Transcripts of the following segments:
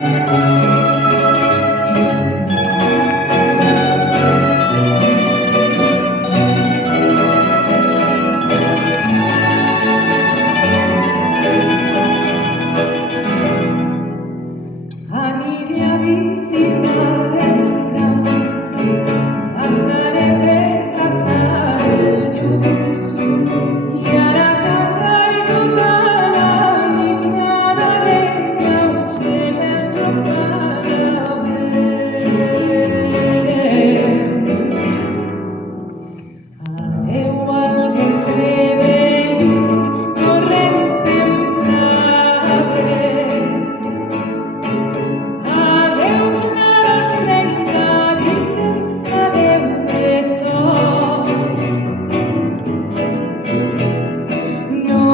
Aniré a visitar el esclavo, pasaré per casa del lluç i a la tarda i tota la nit nadaré lleuger els llocs a la veu. Adeu algues de vell, corrents templades. Adeu claros trencadisses, adeu tresor. No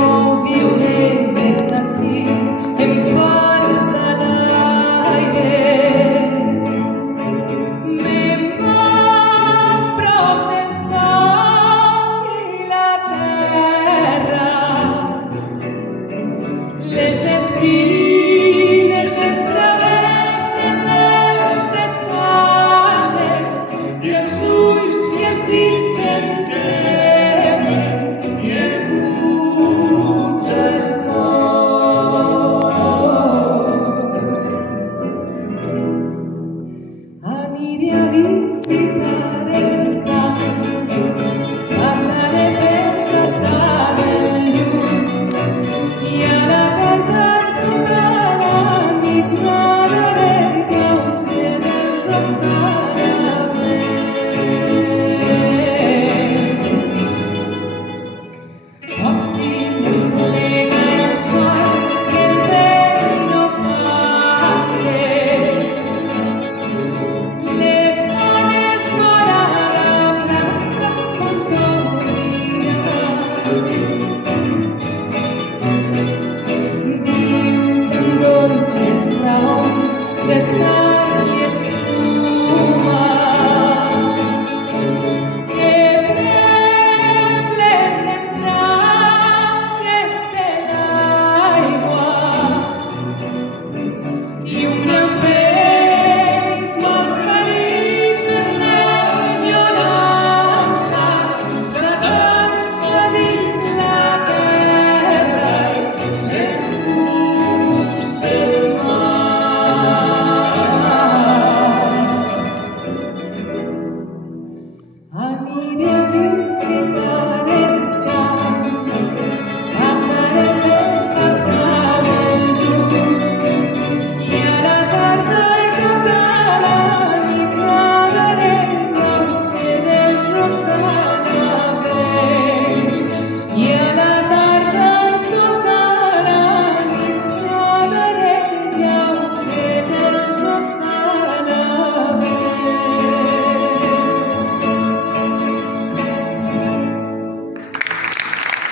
viuré més ací, em falta l'aire. Me'n vaig prop del sol i la terra. Les espines em travessen les espatlles i els ulls i els dits em cremen i em puja el cor. Aniré a visitar els camps, passaré per casa del lluç i a la tarda i tota la nit nadaré lleuger els llocs a la veu. Pocs dies plega el sol que el vent no parle. Les ones vora la platja con somriure. Diuen dolces raons de